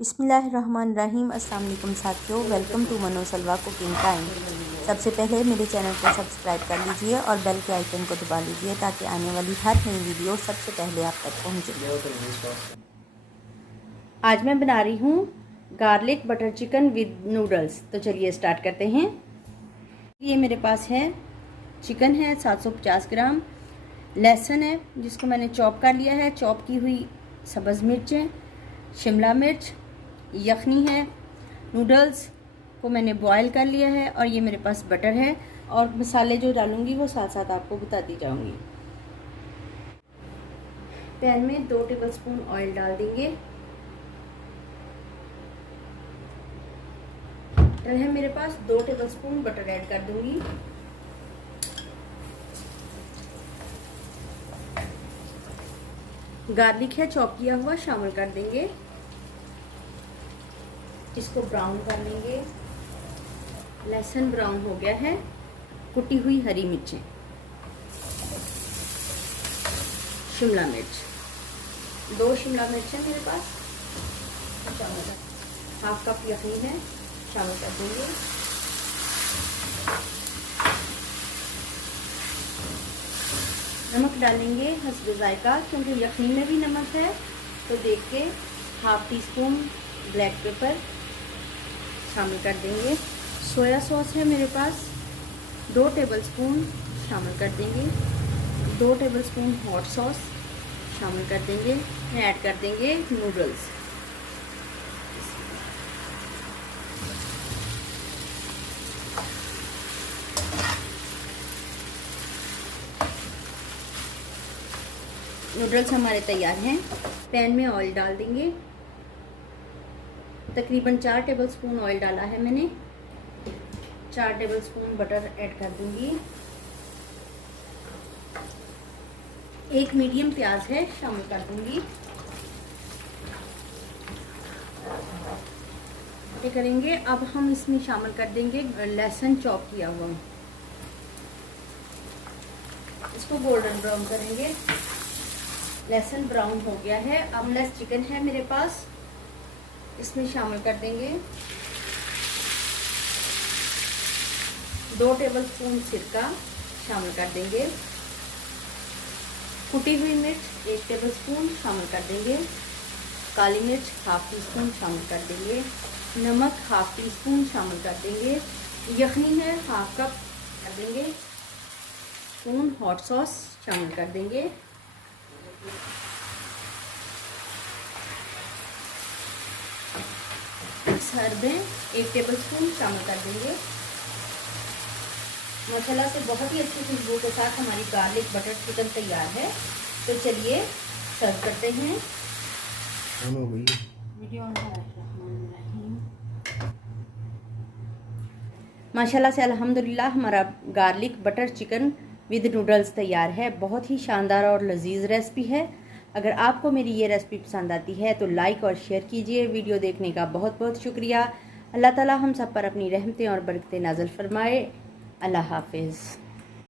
बिस्मिल्लाहिर्रहमानिर्रहीम। अस्सलाम वालेकुम साथियों, वेलकम टू मनो सलवा कुकिंग टाइम। सबसे पहले मेरे चैनल को सब्सक्राइब कर लीजिए और बेल के आइकन को दबा लीजिए ताकि आने वाली हर नई वीडियो सबसे पहले आप तक पहुंचे। आज मैं बना रही हूँ garlic butter chicken with noodles. तो चलिए स्टार्ट करते हैं। ये मेरे पास है चिकन है 750 ग्राम, लहसुन है जिसको मैंने चॉप कर लिया है, चॉप की हुई सब्ज़ मिर्चें, शिमला मिर्च, यखनी है, नूडल्स को मैंने बॉईल कर लिया है और ये मेरे पास बटर है। और मसाले जो डालूंगी वो साथ साथ आपको बताती जाऊंगी। पैन में 2 टेबलस्पून ऑयल डाल देंगे। बटर है मेरे पास, 2 टेबलस्पून बटर ऐड कर दूंगी। गार्लिक है चॉप किया हुआ शामिल कर देंगे, इसको ब्राउन कर लेंगे। लहसुन ब्राउन हो गया है। कुटी हुई हरी मिर्चें, शिमला मिर्च, 2 शिमला मिर्च है मेरे पास, हाफ कप यखनी है शामिल कर देंगे। नमक डालेंगे हस्ब जायका, क्योंकि यखनी में भी नमक है तो देख के। Half tea spoon black pepper शामिल कर देंगे। सोया सॉस है मेरे पास, 2 टेबलस्पून शामिल कर देंगे। 2 टेबलस्पून हॉट सॉस शामिल कर देंगे। ऐड कर देंगे नूडल्स। नूडल्स हमारे तैयार हैं। पैन में ऑयल डाल देंगे, तकरीबन 4 टेबलस्पून ऑयल डाला है मैंने। 4 टेबलस्पून बटर ऐड कर दूंगी। एक मीडियम प्याज है शामिल कर दूंगी। ये करेंगे। अब हम इसमें शामिल कर देंगे लहसुन चॉप किया हुआ, इसको गोल्डन ब्राउन करेंगे। लहसुन ब्राउन हो गया है। अब लेस चिकन है मेरे पास, इसमें शामिल कर देंगे। 2 टेबलस्पून सिरका शामिल कर देंगे। कुटी हुई मिर्च 1 टेबलस्पून शामिल कर देंगे। काली मिर्च हाफ टी स्पून शामिल कर देंगे। नमक हाफ टी स्पून शामिल कर देंगे। यखनी है हाफ कप कर देंगे। स्पून हॉट सॉस शामिल कर देंगे। हर्बें 1 टेबलस्पून शामिल कर देंगे। माशाल्लाह से बहुत ही अच्छी खुशबू के साथ हमारी गार्लिक बटर चिकन तैयार है। तो चलिए सर्व करते हैं। माशाल्लाह से अल्हम्दुलिल्लाह हमारा garlic butter chicken with noodles तैयार है। बहुत ही शानदार और लजीज रेसिपी है। अगर आपको मेरी ये रेसिपी पसंद आती है तो लाइक और शेयर कीजिए। वीडियो देखने का बहुत बहुत शुक्रिया। अल्लाह ताला हम सब पर अपनी रहमतें और बरकतें नाज़िल फरमाए। अल्लाह हाफिज़।